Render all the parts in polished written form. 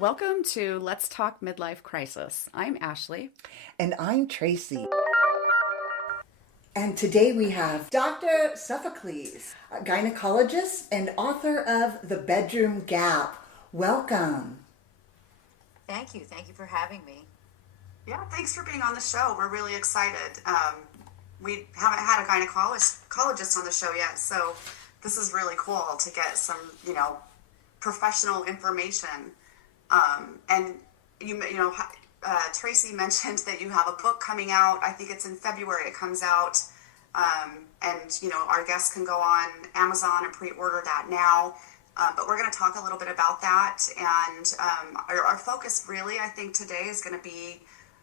Welcome to Let's Talk Midlife Crisis. I'm Ashley. And I'm Tracy. And today we have Dr. Sophocles, a gynecologist and author of The Bedroom Gap. Welcome. Thank you. Thank you for having me. Yeah, thanks for being on the show. We're really excited. We haven't had a gynecologist on the show yet, so this is really cool to get some, professional information. And Tracy mentioned that you have a book coming out. I think it's in February. It comes out, and our guests can go on Amazon and pre-order that now. But we're going to talk a little bit about that, and our focus really, I think, today is going to be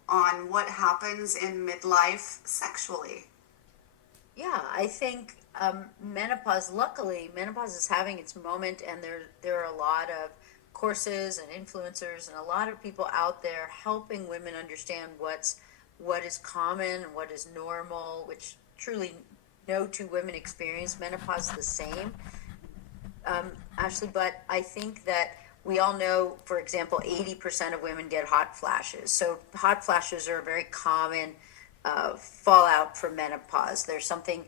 on what happens in midlife sexually. Yeah, I think menopause, luckily, menopause is having its moment, and there are a lot of courses and influencers and a lot of people out there helping women understand what is common and what is normal, which truly no two women experience menopause the same. Ashley, but I think that we all know, for example, 80% of women get hot flashes. So hot flashes are a very common fallout from menopause. There's something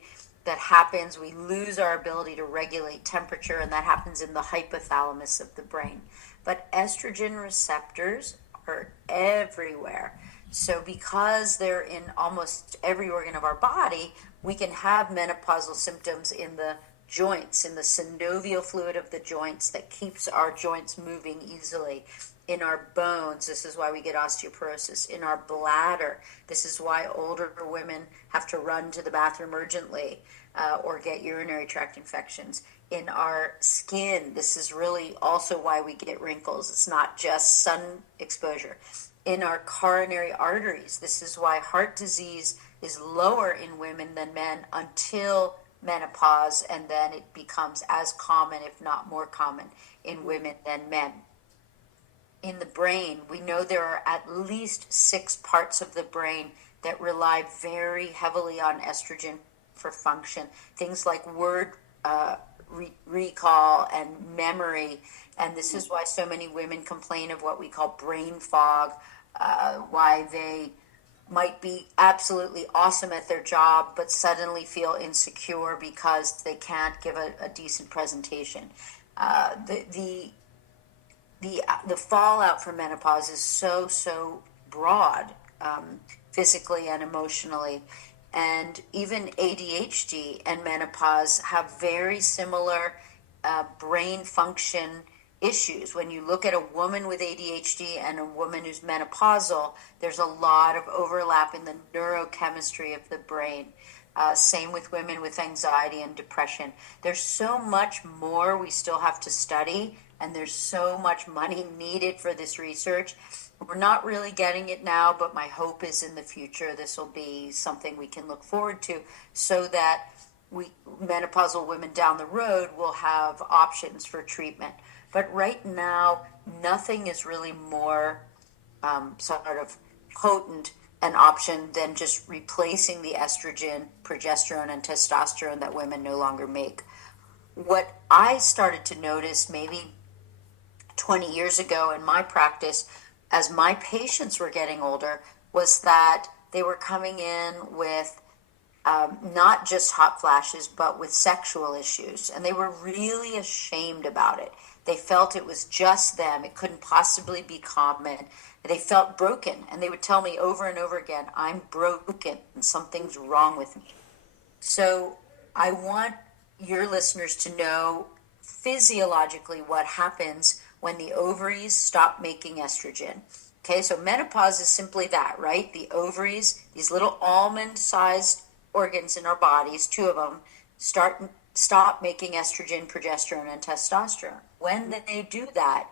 that happens. We lose our ability to regulate temperature, and that happens in the hypothalamus of the brain. But estrogen receptors are everywhere. So because they're in almost every organ of our body, we can have menopausal symptoms in the joints, in the synovial fluid of the joints that keeps our joints moving easily, in our bones. This is why we get osteoporosis. In our bladder. This is why older women have to run to the bathroom urgently or get urinary tract infections. In our skin. This is really also why we get wrinkles. It's not just sun exposure. In our coronary arteries. This is why heart disease is lower in women than men until menopause, and then it becomes as common, if not more common, in women than men. In the brain, we know there are at least 6 parts of the brain that rely very heavily on estrogen for function. Things like word recall and memory, and this is why so many women complain of what we call brain fog, why they might be absolutely awesome at their job but suddenly feel insecure because they can't give a decent presentation. The fallout from menopause is so broad, physically and emotionally, and even ADHD and menopause have very similar brain function issues. When you look at a woman with ADHD and a woman who's menopausal, there's a lot of overlap in the neurochemistry of the brain. Same with women with anxiety and depression. There's so much more we still have to study, and there's so much money needed for this research. We're not really getting it now, but my hope is in the future this will be something we can look forward to, so that menopausal women down the road will have options for treatment. But right now, nothing is really more sort of potent an option than just replacing the estrogen, progesterone, and testosterone that women no longer make. What I started to notice maybe 20 years ago in my practice, as my patients were getting older, was that they were coming in with not just hot flashes, but with sexual issues. And they were really ashamed about it. They felt it was just them. It couldn't possibly be common. They felt broken. And they would tell me over and over again, I'm broken and something's wrong with me. So I want your listeners to know physiologically what happens when the ovaries stop making estrogen. Okay, so menopause is simply that, right? The ovaries, these little almond-sized organs in our bodies, 2 of them, stop making estrogen, progesterone, and testosterone. When they do that,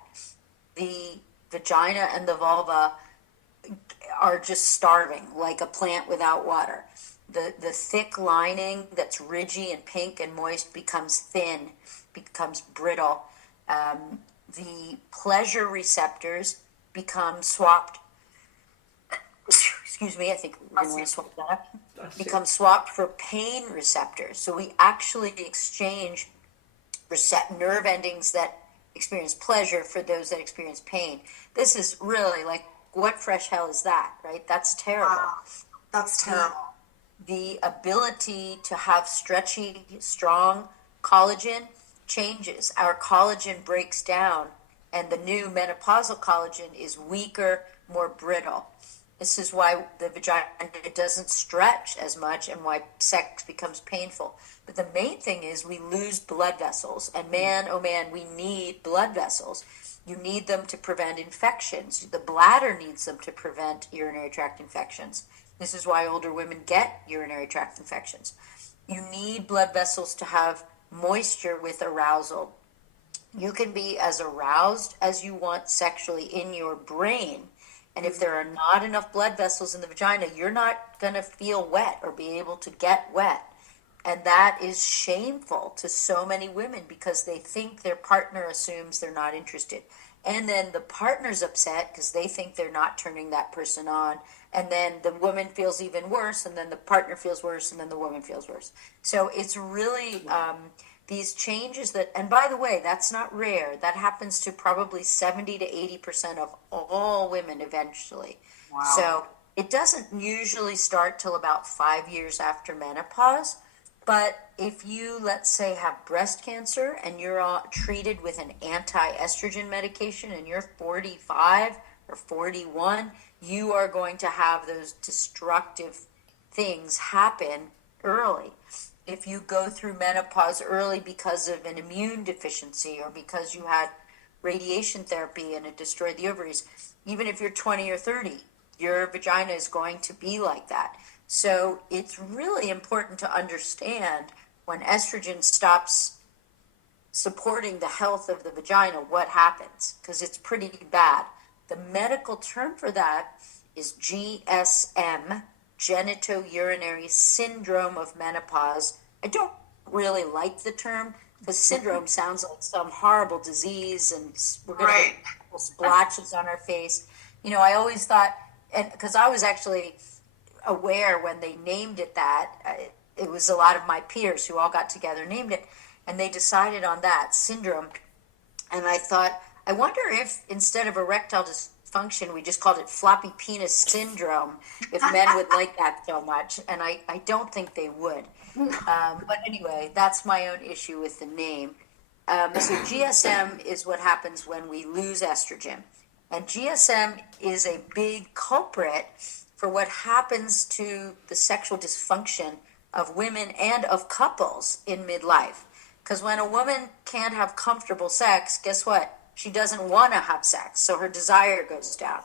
the vagina and the vulva are just starving, like a plant without water. The thick lining that's ridgy and pink and moist becomes thin, becomes brittle. The pleasure receptors become swapped. Excuse me, I think we want to swap that up. Become swapped for pain receptors. So we actually exchange nerve endings that experience pleasure for those that experience pain. This is really like, what fresh hell is that, right? That's terrible. Wow. That's terrible. The ability to have stretchy, strong collagen changes. Our collagen breaks down, and the new menopausal collagen is weaker, more brittle. This is why the vagina doesn't stretch as much and why sex becomes painful. But the main thing is we lose blood vessels. And man, oh man, we need blood vessels. You need them to prevent infections. The bladder needs them to prevent urinary tract infections. This is why older women get urinary tract infections. You need blood vessels to have moisture with arousal. You can be as aroused as you want sexually in your brain. And if there are not enough blood vessels in the vagina, you're not going to feel wet or be able to get wet. And that is shameful to so many women because they think their partner assumes they're not interested. And then the partner's upset because they think they're not turning that person on. And then the woman feels even worse, and then the partner feels worse, and then the woman feels worse. So it's really these changes that, and by the way, that's not rare. That happens to probably 70 to 80% of all women eventually. Wow. So it doesn't usually start till about 5 years after menopause. But if you, let's say, have breast cancer and you're treated with an anti-estrogen medication and you're 45 or 41, you are going to have those destructive things happen early. If you go through menopause early because of an immune deficiency or because you had radiation therapy and it destroyed the ovaries, even if you're 20 or 30, your vagina is going to be like that. So it's really important to understand when estrogen stops supporting the health of the vagina, what happens, because it's pretty bad. The medical term for that is GSM, genitourinary syndrome of menopause. I don't really like the term because syndrome sounds like some horrible disease and we're going to get splotches on our face. You know, I always thought, and because I was actually aware when they named it that, it was a lot of my peers who all got together and named it, and they decided on that, syndrome. And I thought, I wonder if instead of erectile dysfunction, we just called it floppy penis syndrome, if men would like that so much. And I don't think they would. But anyway, that's my own issue with the name. So GSM is what happens when we lose estrogen. And GSM is a big culprit for what happens to the sexual dysfunction of women and of couples in midlife. Because when a woman can't have comfortable sex, guess what? She doesn't want to have sex, so her desire goes down.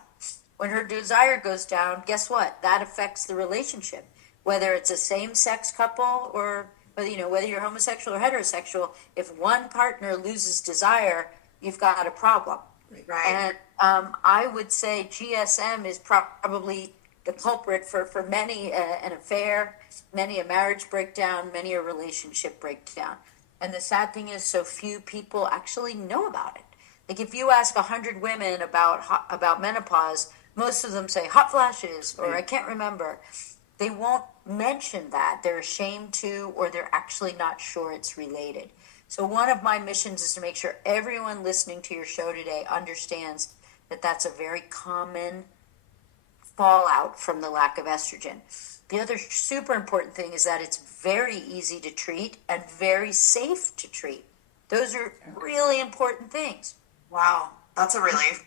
When her desire goes down, guess what? That affects the relationship. Whether it's a same-sex couple or whether you're homosexual or heterosexual, if one partner loses desire, you've got a problem. Right. And I would say GSM is probably the culprit for many an affair, many a marriage breakdown, many a relationship breakdown. And the sad thing is so few people actually know about it. Like if you ask 100 women about menopause, most of them say hot flashes or I can't remember. They won't mention that. They're ashamed to, or they're actually not sure it's related. So one of my missions is to make sure everyone listening to your show today understands that that's a very common fallout from the lack of estrogen. The other super important thing is that it's very easy to treat and very safe to treat. Those are really important things. Wow, that's a relief.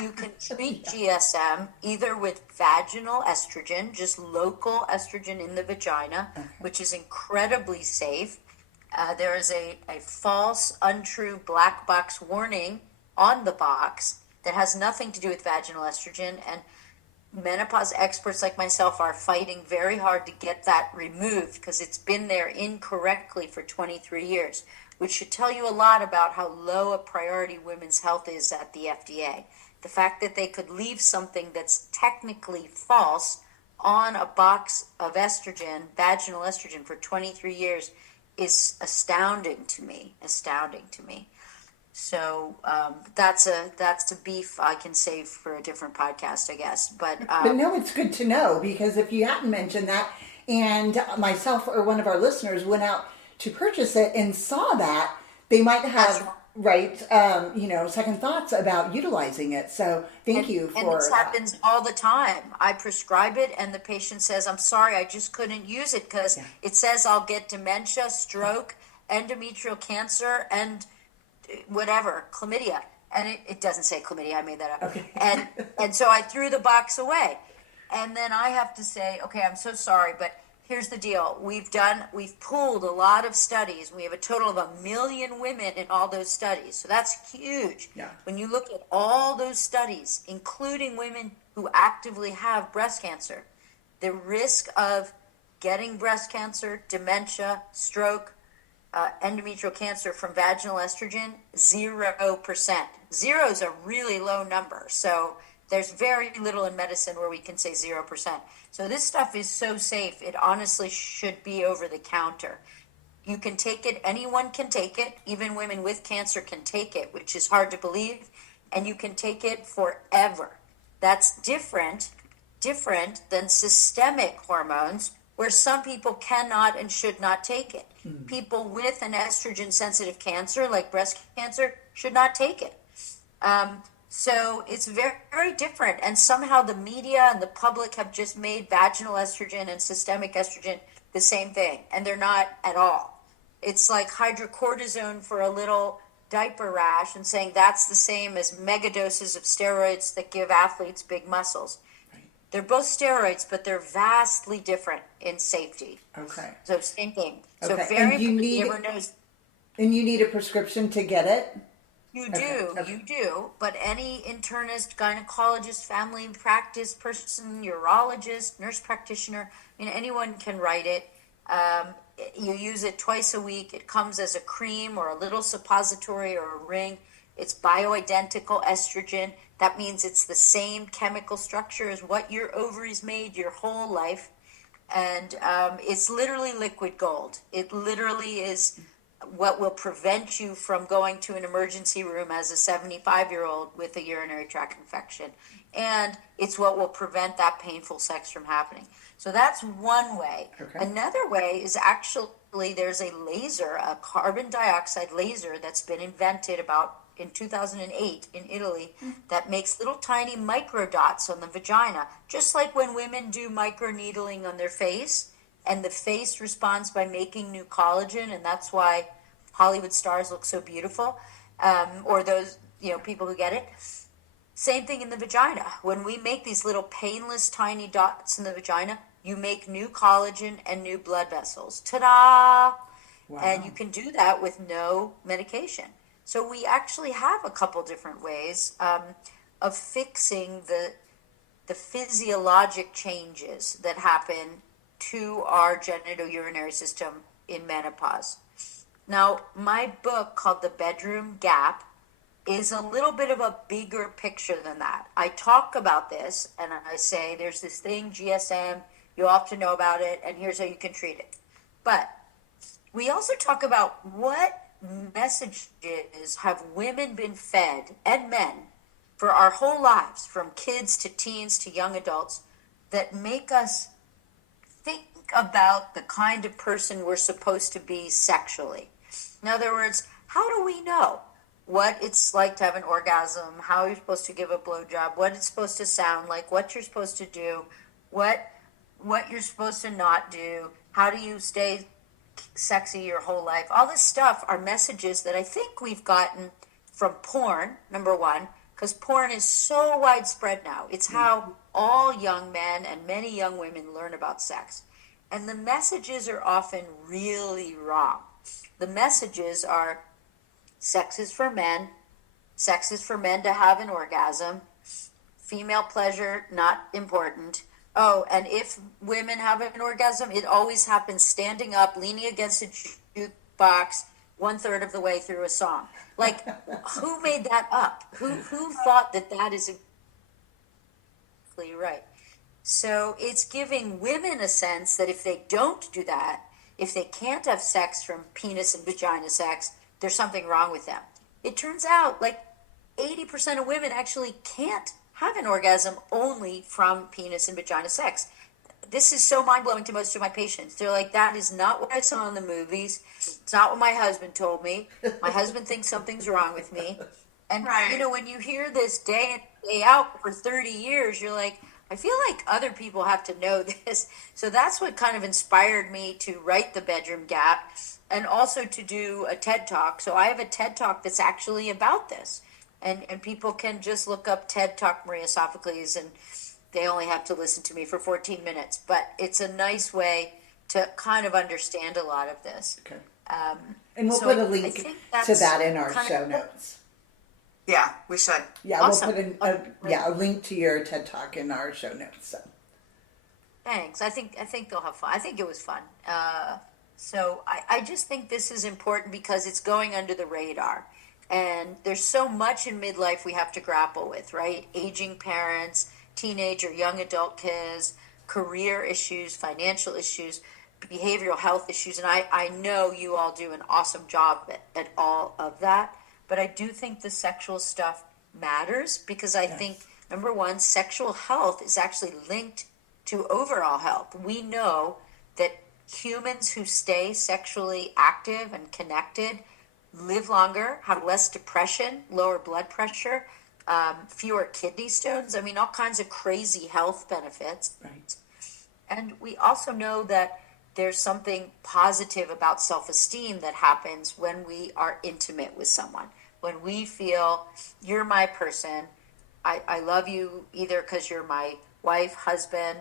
You can treat GSM either with vaginal estrogen, just local estrogen in the vagina, which is incredibly safe. There is a false, untrue black box warning on the box that has nothing to do with vaginal estrogen, and menopause experts like myself are fighting very hard to get that removed because it's been there incorrectly for 23 years, which should tell you a lot about how low a priority women's health is at the FDA. The fact that they could leave something that's technically false on a box of estrogen, vaginal estrogen, for 23 years is astounding to me. So that's a beef I can save for a different podcast, I guess. But no, it's good to know, because if you hadn't mentioned that and myself or one of our listeners went out to purchase it and saw that, they might have right, second thoughts about utilizing it. So thank you And for this that. happens all the time. I prescribe it, and the patient says, I'm sorry, I just couldn't use it because Yeah. it says I'll get dementia, stroke, endometrial cancer, and whatever, chlamydia. And it doesn't say chlamydia, I made that up. Okay. And so I threw the box away. And then I have to say, okay, I'm so sorry, but here's the deal. We've pooled a lot of studies. We have a total of 1 million women in all those studies. So that's huge. Yeah. When you look at all those studies, including women who actively have breast cancer, the risk of getting breast cancer, dementia, stroke, endometrial cancer from vaginal estrogen, 0%. Zero is a really low number. So there's very little in medicine where we can say 0%. So this stuff is so safe. It honestly should be over the counter. You can take it. Anyone can take it. Even women with cancer can take it, which is hard to believe. And you can take it forever. That's different than systemic hormones, where some people cannot and should not take it. People with an estrogen sensitive cancer, like breast cancer, should not take it. So it's very, very different. And somehow the media and the public have just made vaginal estrogen and systemic estrogen the same thing. And they're not at all. It's like hydrocortisone for a little diaper rash and saying that's the same as megadoses of steroids that give athletes big muscles. They're both steroids, but they're vastly different in safety. Okay. So same thing. So Okay. very And you need- everyone knows And you need a prescription to get it? you Okay, do, okay. you do. But any internist, gynecologist, family practice person, urologist, nurse practitioner, anyone can write it. You use it twice a week. It comes as a cream or a little suppository or a ring. It's bioidentical estrogen. That means it's the same chemical structure as what your ovaries made your whole life. And it's literally liquid gold. It literally is what will prevent you from going to an emergency room as a 75-year-old with a urinary tract infection. And it's what will prevent that painful sex from happening. So that's one way. Okay. Another way is actually there's a laser, a carbon dioxide laser that's been invented about in 2008 in Italy that makes little tiny microdots on the vagina, just like when women do microneedling on their face, and the face responds by making new collagen, and that's why Hollywood stars look so beautiful, or those people who get it. Same thing in the vagina. When we make these little painless tiny dots in the vagina, you make new collagen and new blood vessels. Ta-da! Wow. And you can do that with no medication. So we actually have a couple different ways of fixing the physiologic changes that happen to our genitourinary system in menopause. Now, my book called The Bedroom Gap is a little bit of a bigger picture than that. I talk about this and I say there's this thing, GSM, you all have to know about it, and here's how you can treat it. But we also talk about what messages have women been fed, and men, for our whole lives, from kids to teens to young adults, that make us think about the kind of person we're supposed to be sexually. In other words, how do we know what it's like to have an orgasm, how you're supposed to give a blowjob, what it's supposed to sound like, what you're supposed to do, what you're supposed to not do, how do you stay sexy your whole life? All this stuff are messages that I think we've gotten from porn, number one, because porn is so widespread now. It's how all young men and many young women learn about sex. And the messages are often really wrong. The messages are sex is for men to have an orgasm, female pleasure not important. Oh, and if women have an orgasm, it always happens standing up, leaning against a jukebox, 1/3 of the way through a song. Like, who made that up? Who thought that is exactly right? So it's giving women a sense that if they don't do that, if they can't have sex from penis and vagina sex, there's something wrong with them. It turns out like 80% of women actually can't have an orgasm only from penis and vagina sex. this is so mind-blowing to most of my patients. They're like, that is not what I saw in the movies. It's not what my husband told me. My husband thinks something's wrong with me. And, Right. when you hear this day in, day out for 30 years, you're like, I feel like other people have to know this. So that's what kind of inspired me to write The Bedroom Gap and also to do a TED Talk. So I have a TED Talk that's actually about this. And people can just look up TED Talk Maria Sophocles, and they only have to listen to me for 14 minutes. But it's a nice way to kind of understand a lot of this. Okay. And we'll put a link to that in our show notes. Yeah, we should. Yeah, Awesome. we'll put a link to your TED Talk in our show notes. So. Thanks. I think they'll have fun. I think it was fun. So I just think this is important because it's going under the radar. And there's so much in midlife we have to grapple with, right? Aging parents, teenage or young adult kids, career issues, financial issues, behavioral health issues. And I know you all do an awesome job at all of that. But I do think the sexual stuff matters because I think, number one, sexual health is actually linked to overall health. We know that humans who stay sexually active and connected live longer, have less depression, lower blood pressure, fewer kidney stones. I mean, all kinds of crazy health benefits. Right. And we also know that there's something positive about self-esteem that happens when we are intimate with someone. When we feel, you're my person, I love you either because you're my wife, husband,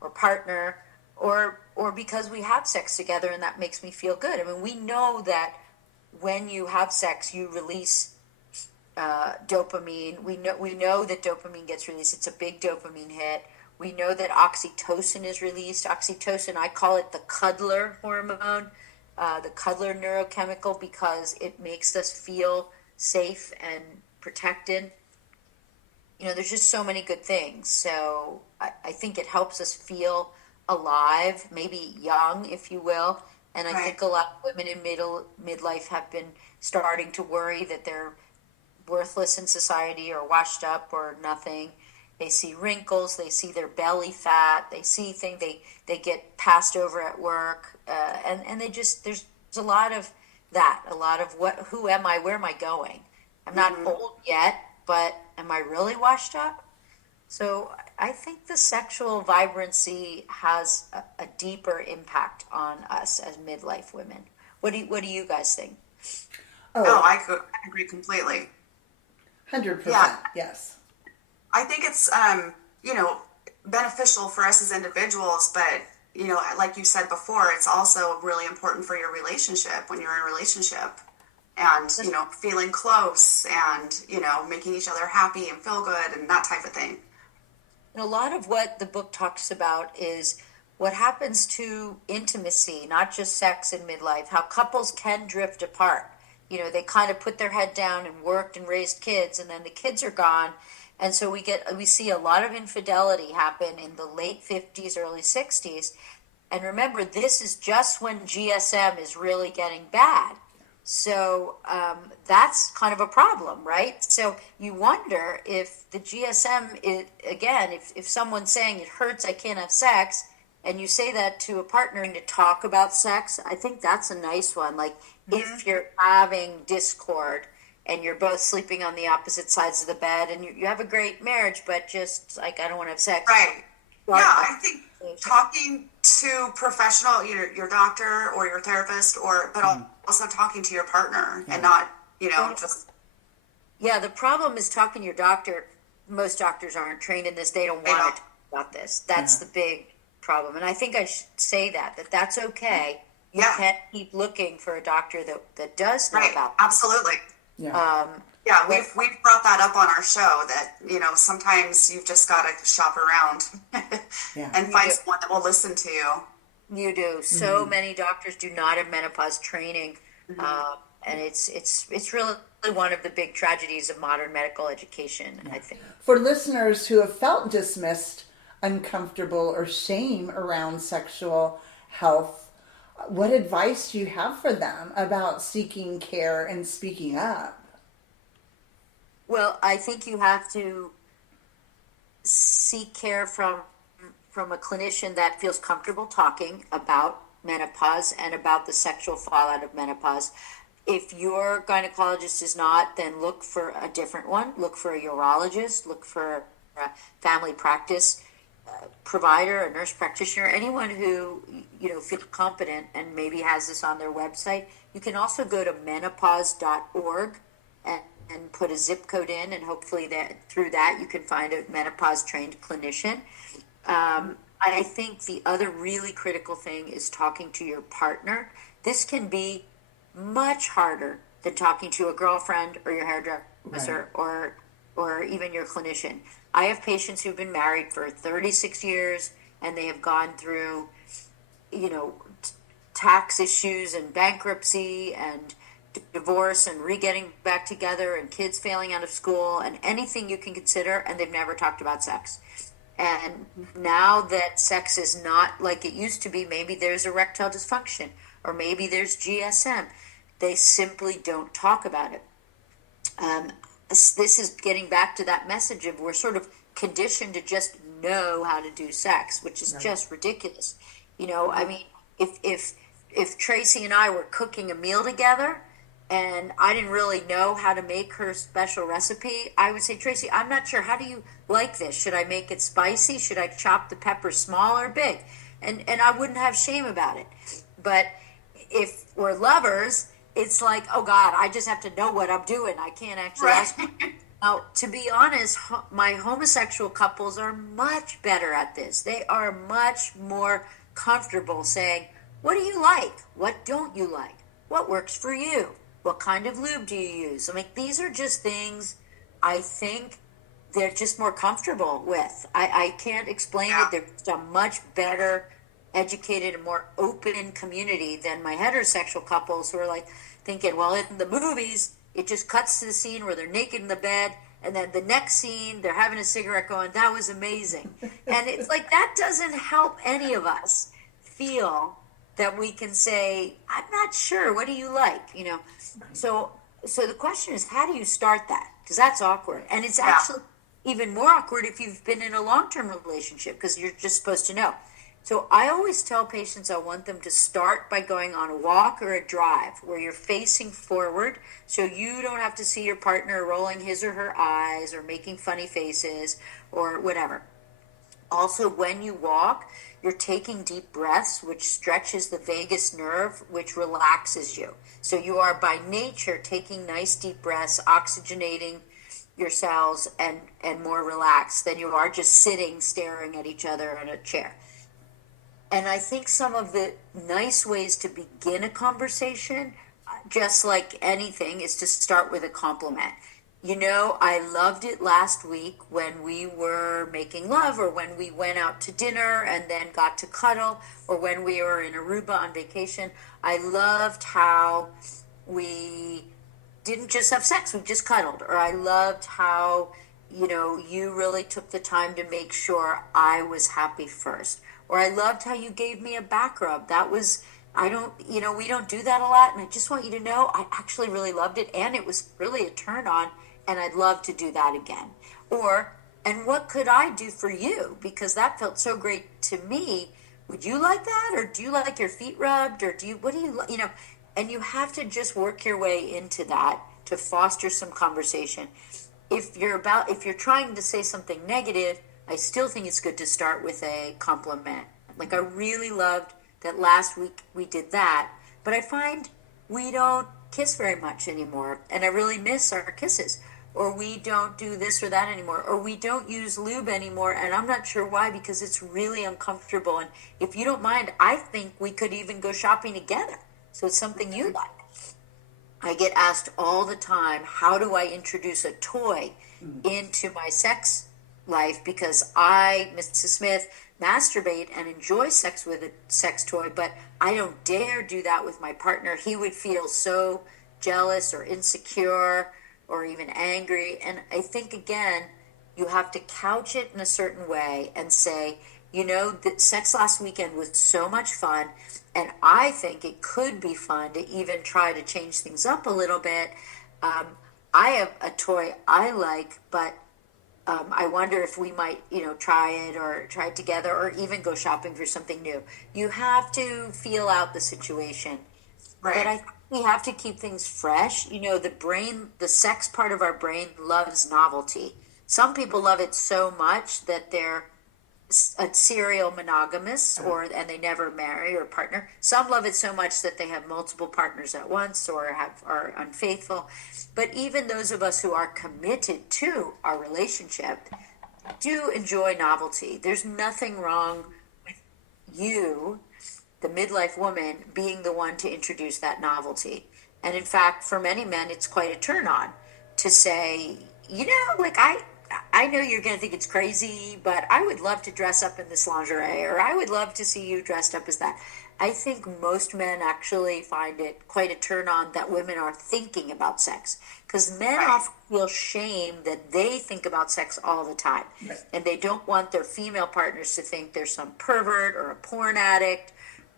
or partner, or because we have sex together and that makes me feel good. I mean, we know that when you have sex, you release dopamine. We know that dopamine gets released. It's a big dopamine hit. We know that oxytocin is released. Oxytocin, I call it the cuddler hormone, the cuddler neurochemical, because it makes us feel safe and protected. There's just so many good things. So I think it helps us feel alive, maybe young, if you will. And I think a lot of women in midlife have been starting to worry that they're worthless in society or washed up or nothing. They see wrinkles, they see their belly fat, they see things, they get passed over at work, and they just, there's a lot of that, a lot of who am I, where am I going? I'm not old yet, but am I really washed up? So I think the sexual vibrancy has a deeper impact on us as midlife women. What do you guys think? Oh, I agree completely. 100%, Yeah. yes. I think it's, beneficial for us as individuals, but, like you said before, it's also really important for your relationship when you're in a relationship and, feeling close and, making each other happy and feel good and that type of thing. And a lot of what the book talks about is what happens to intimacy, not just sex in midlife, how couples can drift apart. They kind of put their head down and worked and raised kids, and then the kids are gone. And so we see a lot of infidelity happen in the late 50s, early 60s. And remember, this is just when GSM is really getting bad. So that's kind of a problem, right? So you wonder if the GSM, if someone's saying it hurts, I can't have sex, and you say that to a partner and to talk about sex, I think that's a nice one. Like if you're having discord and you're both sleeping on the opposite sides of the bed and you have a great marriage, but just like, I don't want to have sex. Right. Yeah, I think talking to professional, your doctor or your therapist, but also talking to your partner and not, just. Yeah, the problem is talking to your doctor. Most doctors aren't trained in this. They don't want to talk about this. That's the big problem. And I think I should say that's okay. You can't keep looking for a doctor that does know about this. Absolutely. Yeah. We've brought that up on our show that, sometimes you've just got to shop around and find someone that will listen to you. You do. So many doctors do not have menopause training. And it's really one of the big tragedies of modern medical education, I think. For listeners who have felt dismissed, uncomfortable, or shame around sexual health, what advice do you have for them about seeking care and speaking up? Well, I think you have to seek care from from a clinician that feels comfortable talking about menopause and about the sexual fallout of menopause. If your gynecologist is not, then look for a different one. Look for a urologist, look for a family practice provider, a nurse practitioner, anyone who, feels competent and maybe has this on their website. You can also go to menopause.org and put a zip code in, and hopefully through that you can find a menopause trained clinician. I think the other really critical thing is talking to your partner. This can be much harder than talking to a girlfriend or your hairdresser, right, or even your clinician. I have patients who've been married for 36 years and they have gone through, tax issues and bankruptcy and divorce and re-getting back together and kids failing out of school and anything you can consider, and they've never talked about sex. And now that sex is not like it used to be, maybe there's erectile dysfunction or maybe there's GSM. They simply don't talk about it. This is getting back to that message of we're sort of conditioned to just know how to do sex, which is just ridiculous. I mean, if Tracy and I were cooking a meal together and I didn't really know how to make her special recipe, I would say, Tracy, I'm not sure. How do you like this? Should I make it spicy? Should I chop the pepper small or big? And I wouldn't have shame about it. But if we're lovers, it's like, oh God, I just have to know what I'm doing. I can't actually ask. Now, to be honest, my homosexual couples are much better at this. They are much more comfortable saying, what do you like? What don't you like? What works for you? What kind of lube do you use? I mean, these are just things I think they're just more comfortable with. I can't explain it. They're just a much better educated and more open community than my heterosexual couples who are like thinking, well, in the movies, it just cuts to the scene where they're naked in the bed, and then the next scene, they're having a cigarette going, that was amazing. And it's like, that doesn't help any of us feel that we can say, I'm not sure, what do you like? So the question is, how do you start that? Because that's awkward. And it's actually even more awkward if you've been in a long-term relationship, because you're just supposed to know. So I always tell patients I want them to start by going on a walk or a drive where you're facing forward, so you don't have to see your partner rolling his or her eyes or making funny faces or whatever. Also, when you walk, you're taking deep breaths, which stretches the vagus nerve, which relaxes you. So you are by nature taking nice deep breaths, oxygenating your cells, and more relaxed than you are just sitting staring at each other in a chair. And I think some of the nice ways to begin a conversation, just like anything, is to start with a compliment. I loved it last week when we were making love, or when we went out to dinner and then got to cuddle, or when we were in Aruba on vacation. I loved how we didn't just have sex, we just cuddled. Or I loved how, you really took the time to make sure I was happy first. Or I loved how you gave me a back rub. That was, we don't do that a lot. And I just want you to know, I actually really loved it. And it was really a turn on. And I'd love to do that again. Or, and what could I do for you? Because that felt so great to me. Would you like that? Or do you like your feet rubbed? Or what do you, and you have to just work your way into that to foster some conversation. If you're trying to say something negative, I still think it's good to start with a compliment. Like, I really loved that last week we did that, but I find we don't kiss very much anymore, and I really miss our kisses. Or we don't do this or that anymore, or we don't use lube anymore, and I'm not sure why, because it's really uncomfortable. And if you don't mind, I think we could even go shopping together. So it's something you like. I get asked all the time, how do I introduce a toy into my sex life? Because I, Mrs. Smith, masturbate and enjoy sex with a sex toy, but I don't dare do that with my partner. He would feel so jealous or insecure or even angry. And I think, again, you have to couch it in a certain way and say, that sex last weekend was so much fun, and I think it could be fun to even try to change things up a little bit. I have a toy I like, but I wonder if we might, try it together, or even go shopping for something new. You have to feel out the situation. But Right. I think we have to keep things fresh. The sex part of our brain loves novelty. Some people love it so much that they're a serial monogamous, and they never marry or partner. Some love it so much that they have multiple partners at once, or are unfaithful. But even those of us who are committed to our relationship do enjoy novelty. There's nothing wrong with you, the midlife woman, being the one to introduce that novelty. And in fact, for many men, it's quite a turn on to say, like I know you're going to think it's crazy, but I would love to dress up in this lingerie, or I would love to see you dressed up as that. I think most men actually find it quite a turn on that women are thinking about sex, because men Right. often feel shame that they think about sex all the time. Right. And they don't want their female partners to think they're some pervert or a porn addict.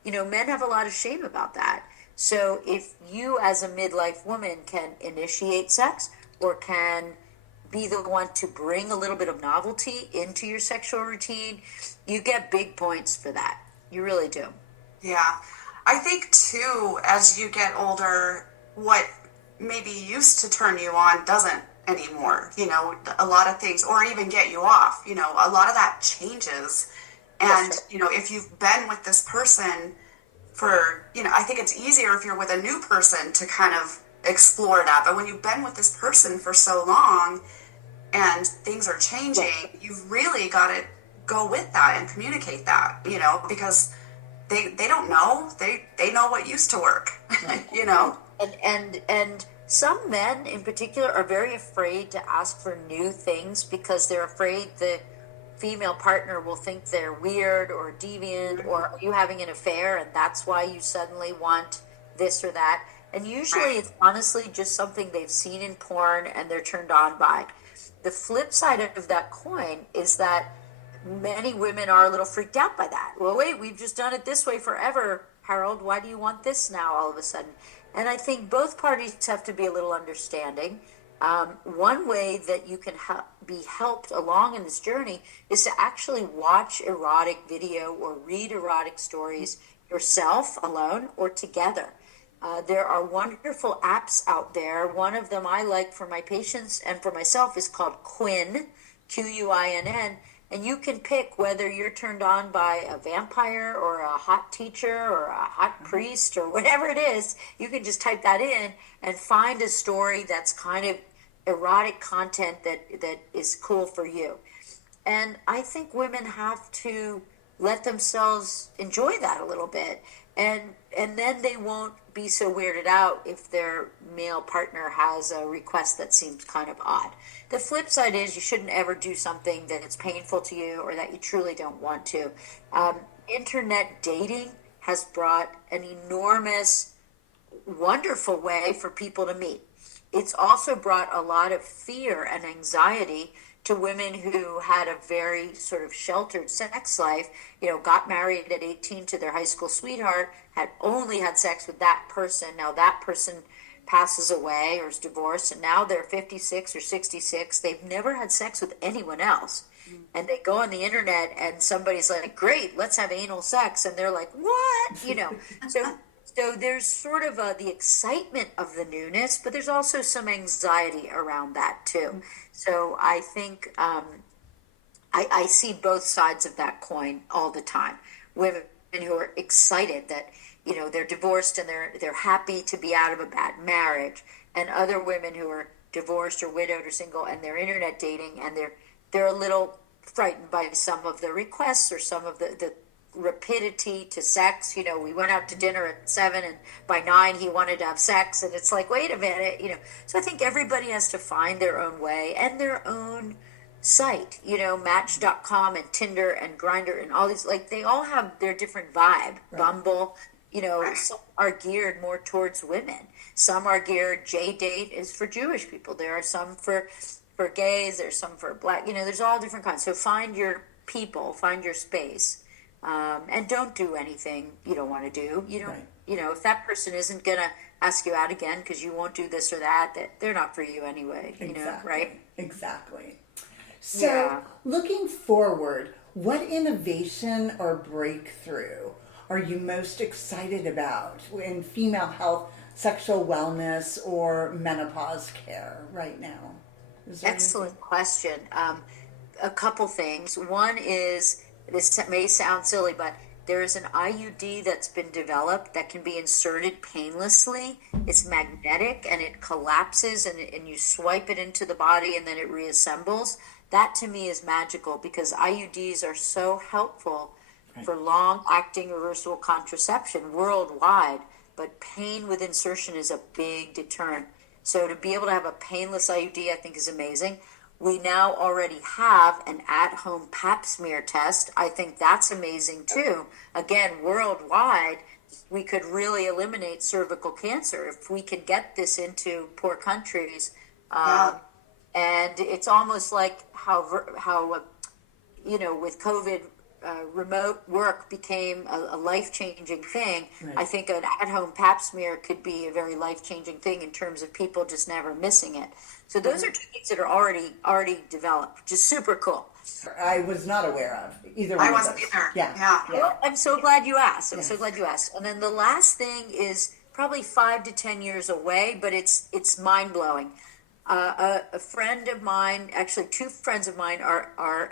Men have a lot of shame about that. So if you as a midlife woman can initiate sex, or can be the one to bring a little bit of novelty into your sexual routine, you get big points for that. You really do. Yeah. I think too, as you get older, what maybe used to turn you on doesn't anymore. A lot of things, or even get you off, a lot of that changes. And, Yes. if you've been with this person for, I think it's easier if you're with a new person to kind of explore that. But when you've been with this person for so long and things are changing, you've really got to go with that and communicate that, because they don't know. They know what used to work, And some men in particular are very afraid to ask for new things, because they're afraid the female partner will think they're weird or deviant, or are you having an affair and that's why you suddenly want this or that. And usually it's honestly just something they've seen in porn and they're turned on by. The flip side of that coin is that many women are a little freaked out by that. Well, wait, we've just done it this way forever, Harold. Why do you want this now all of a sudden? And I think both parties have to be a little understanding. One way that you can be helped along in this journey is to actually watch erotic video or read erotic stories yourself, alone, or together. There are wonderful apps out there. One of them I like for my patients and for myself is called Quinn, Quinn, and you can pick whether you're turned on by a vampire or a hot teacher or a hot priest or whatever it is. You can just type that in and find a story that's kind of erotic content that is cool for you. And I think women have to let themselves enjoy that a little bit, and then they won't be so weirded out if their male partner has a request that seems kind of odd. The flip side is you shouldn't ever do something that it's painful to you or that you truly don't want to. Internet dating has brought an enormous, wonderful way for people to meet. It's also brought a lot of fear and anxiety to women who had a very sort of sheltered sex life, got married at 18 to their high school sweetheart, had only had sex with that person. Now that person passes away or is divorced, and now they're 56 or 66. They've never had sex with anyone else. And they go on the internet and somebody's like, great, let's have anal sex. And they're like, what? So there's sort of the excitement of the newness, but there's also some anxiety around that too. So I think I see both sides of that coin all the time. Women who are excited that they're divorced and they're happy to be out of a bad marriage, and other women who are divorced or widowed or single and they're internet dating and they're a little frightened by some of the requests or some of the rapidity to sex. We went out to dinner at 7 and by 9 he wanted to have sex, and it's like, wait a minute, So I think everybody has to find their own way and their own site, Match.com and Tinder and Grindr and all these, like, they all have their different vibe. Right. Bumble, some are geared more towards women. Some are geared, J-Date is for Jewish people. There are some for gays, there's some for black, there's all different kinds. So find your people, find your space. And don't do anything you don't want to do. If that person isn't going to ask you out again because you won't do this or that they're not for you anyway. Exactly. Right? Exactly. So, Yeah. looking forward, what innovation or breakthrough are you most excited about in female health, sexual wellness, or menopause care right now? Is there Excellent question. A couple things. One is, this may sound silly, but there is an IUD that's been developed that can be inserted painlessly. It's magnetic and it collapses, and you swipe it into the body and then it reassembles. That to me is magical because IUDs are so helpful for long acting reversible contraception worldwide, but pain with insertion is a big deterrent. So to be able to have a painless IUD, I think is amazing. We now already have an at-home pap smear test. I think that's amazing too. Again, worldwide, we could really eliminate cervical cancer if we could get this into poor countries. And it's almost like how with COVID, remote work became a life-changing thing. Right. I think an at-home pap smear could be a very life-changing thing in terms of people just never missing it. So those are two things that are already developed, which is super cool. I was not aware of either one I of wasn't those. either. Yeah. Well, I'm so glad you asked. Yes. So glad you asked. And then the last thing is probably 5 to 10 years away, but it's mind-blowing. A friend of mine, actually 2 friends of mine, are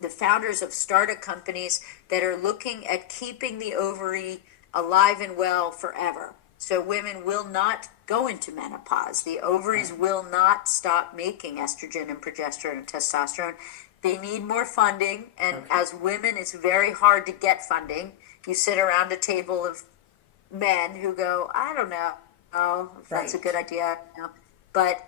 the founders of startup companies that are looking at keeping the ovary alive and well forever. So women will not go into menopause. The ovaries will not stop making estrogen and progesterone and testosterone. They need more funding, and as women, it's very hard to get funding. You sit around a table of men who go, I don't know if that's a good idea. But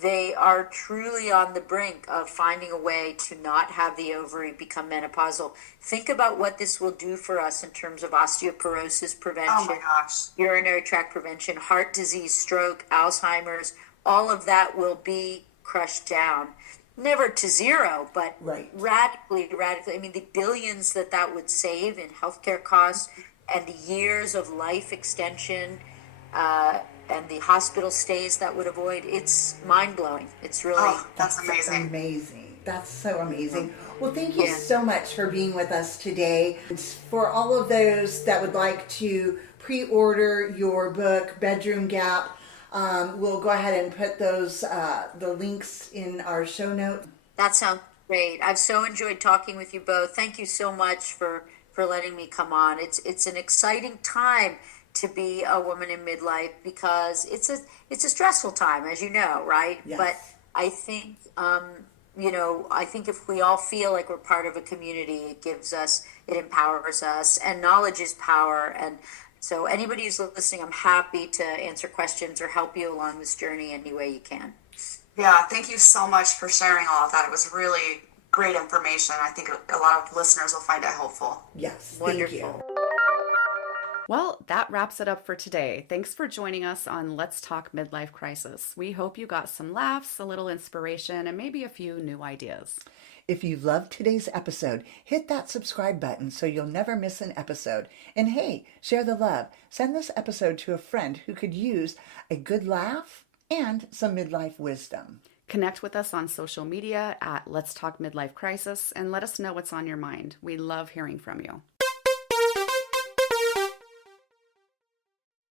they are truly on the brink of finding a way to not have the ovary become menopausal. Think about what this will do for us in terms of osteoporosis prevention, Oh my gosh. urinary tract prevention, heart disease, stroke, Alzheimer's. All of that will be crushed down. Never to zero, but radically. I mean, the billions that would save in healthcare costs and the years of life extension, and the hospital stays that would avoid, it's mind-blowing. It's really... That's amazing. Amazing. That's so amazing. Well, thank you so much for being with us today. For all of those that would like to pre-order your book, Bedroom Gap, we'll go ahead and put those the links in our show notes. That sounds great. I've so enjoyed talking with you both. Thank you so much for letting me come on. It's an exciting time to be a woman in midlife because it's a stressful time, as you know, right? Yes. But I think I think if we all feel like we're part of a community, it empowers us, and knowledge is power. And so anybody who's listening, I'm happy to answer questions or help you along this journey any way you can. Yeah, thank you so much for sharing all of that. It was really great information. I think a lot of listeners will find it helpful. Yes, Wonderful. thank you. Well, that wraps it up for today. Thanks for joining us on Let's Talk Midlife Crisis. We hope you got some laughs, a little inspiration, and maybe a few new ideas. If you loved today's episode, hit that subscribe button so you'll never miss an episode. And hey, share the love. Send this episode to a friend who could use a good laugh and some midlife wisdom. Connect with us on social media at Let's Talk Midlife Crisis and let us know what's on your mind. We love hearing from you.